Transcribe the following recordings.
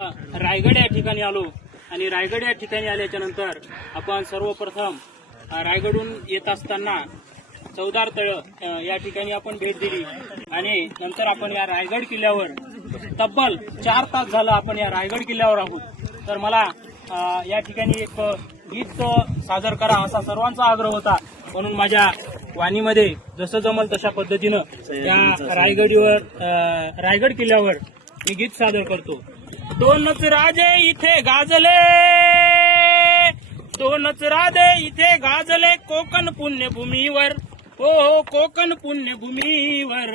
रायगड या ठिकाणी आलो आणि रायगड या ठिकाणी आल्याच्या नंतर आपण सर्वप्रथम रायगडहून येत असताना चौदार तळ या ठिकाणी आपण भेट दिली आणि नंतर आपण या रायगड किल्ल्यावर तब्बल 4 तास झालं आपण या रायगड किल्ल्यावर आहोत। तर मला या ठिकाणी एक गीत सादर करा असा सर्वांचा आग्रह होता, म्हणून माझ्या वाणीमध्ये जसं जमल तशा पद्धतीनं या रायगड किल्ल्यावर मी गीत सादर करतो। दोनच राजे इथे गाजले, दोनच राजे इथे गाजले कोकण पुण्यभूमीवर, हो हो कोकण पुण्यभूमीवर।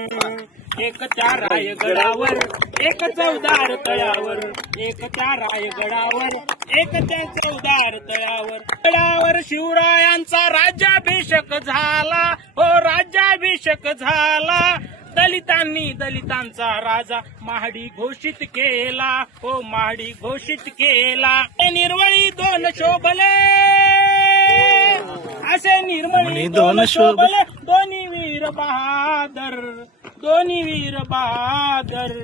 एक त्या रायगडावर एक चौदार तळ्यावर, एक त्या रायगडावर एक त्या चौदार तळ्यावर, तळ्यावर शिवरायांचा राज्याभिषेक झाला, हो राज्याभिषेक झाला। दलितांनी दलितांचा राजा महाडी घोषित केला, हो महाडी घोषित केला। निर्मळी दोन शोभले, असे निर्मळी दोन शोभले, दोन्ही वीर बहादर, दोन्ही वीर बहादर।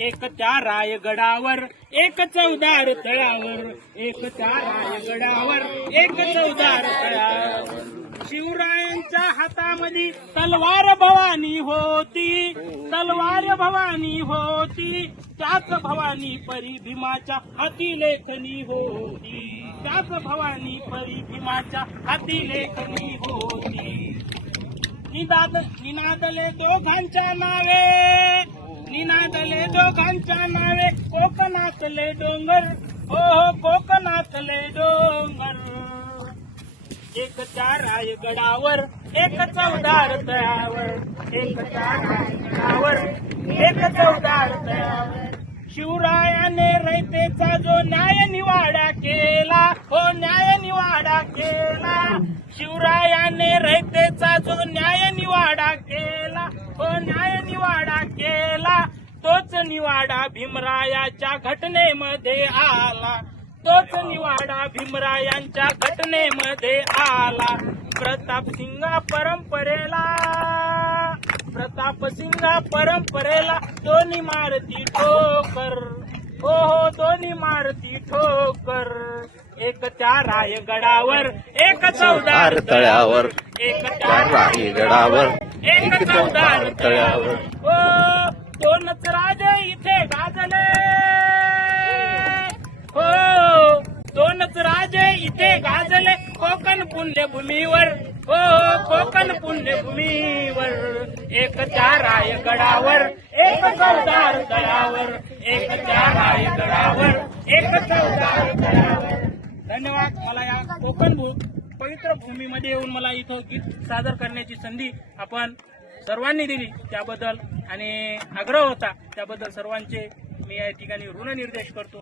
एक त्या रायगडावर एक चौदार तळ्यावर, एक त्या रायगडावर एक चौदार तळ्यावर। शिवरायांच्या हातामध्ये तलवार भवानी होती, तलवार भवानी होती, त्याच भवानी परी भीमाच्या हाती लेखनी होती, त्याच भवानी परी भीमाच्या हाती लेखनी होती। निनादले दोघांच्या नावे, निनादले दोघांच्या नावे, कोकणातले डोंगर, हो कोकणातले डोंगर। एक त्या रायगडावर एक चौदार तळ्यावर, एक त्या रायगडावर एक चौदार तळ्यावर। शिवरायाने रयतेचा जो न्याय निवाडा केला, हो न्याय निवाडा केला। शिवरायाने रयतेचा जो न्याय निवाडा केला, हो न्याय निवाडा केला। तोच निवाडा भीमरायाच्या घटनेमध्ये आला, तोच निवाडा भीमरायांच्या घटनेमध्ये आला। प्रतापसिंगा परंपरेला, प्रतापसिंगा परंपरेला दोन्ही मारती ठोकर, हो हो दोन्ही मारती ठोकर। एक त्या रायगडावर एक चौदार तळ्यावर, एक त्या रायगडावर एक चौदार तळ्यावर। हो दोनच राजे इथे गाजले, हो दोनच राजे इथे गाजले कोकण पुण्यभूमीवर, हो कोकण पुण्यभूमीवर। एक त्या रायगडावर एक चौदार तळ्यावर, एक त्या रायगडावर एक चौदार तळ्यावर। धन्यवाद। मला या कोकण पवित्र भूमीमध्ये येऊन मला इथं गीत सादर करण्याची संधी आपण सर्वांनी दिली त्याबद्दल आणि आग्रह होता त्याबद्दल सर्वांचे मी या ठिकाणी ऋणनिर्देश करतो।